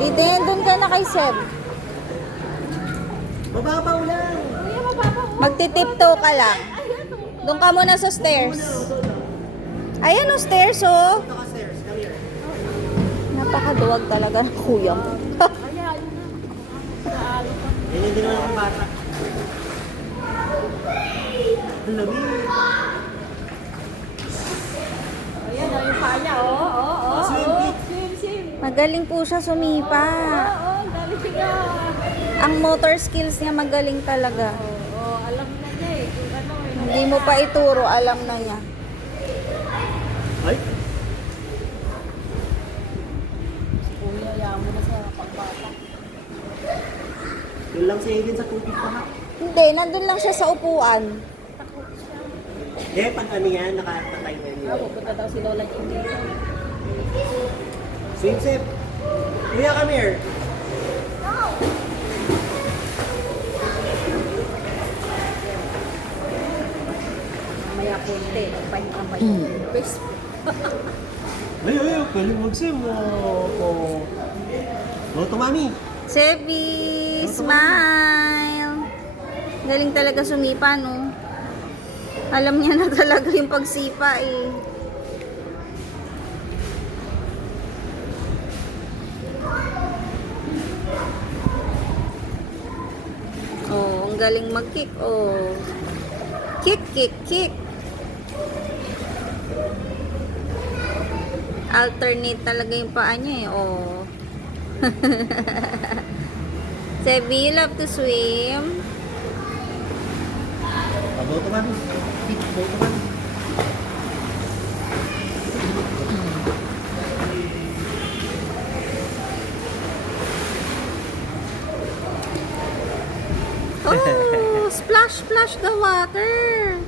Eden, doon ka na kay Seb. Mababaw lang. Magtitiptoe ka lang. Doon ka muna sa stairs. Ayan o, stairs o. Ito ka, stairs. Come here. Napakaduwag talaga ng kuya mo. Yan yung ginawa ng bata. Ang lamig. Ayan, yung paa niya, oh. Swim. Swim. Magaling po siya sumipa. Oo, dami siya. Ang motor skills niya magaling talaga. Oo, alam na niya eh. Kung ano eh. Hindi mo pa ituro, alam na niya. Ay, Kuya, yaman na sa pagbata. yun lang si Aiden sa tubig pa ha. Hindi, nandun lang siya sa upuan. Eh, pag ano yan, nakatay na Ah, yun. pupunta daw si Lola Jean dito. Swim, Sep. Kuya, come here. Mamaya punti. Pahinga pa yun. Bes. Ay, galing mag-swim. Oh. Go to mami. Sebi, smile. Galing talaga sumipa, no? Alam niya na talaga yung pagsipa, eh. Oh, ang galing mag-kick, oh. Kick. Alternate talaga yung paa niya, eh, oh. Sebi, you love to swim? Go to mami. Go to mami. Oh, splash the water.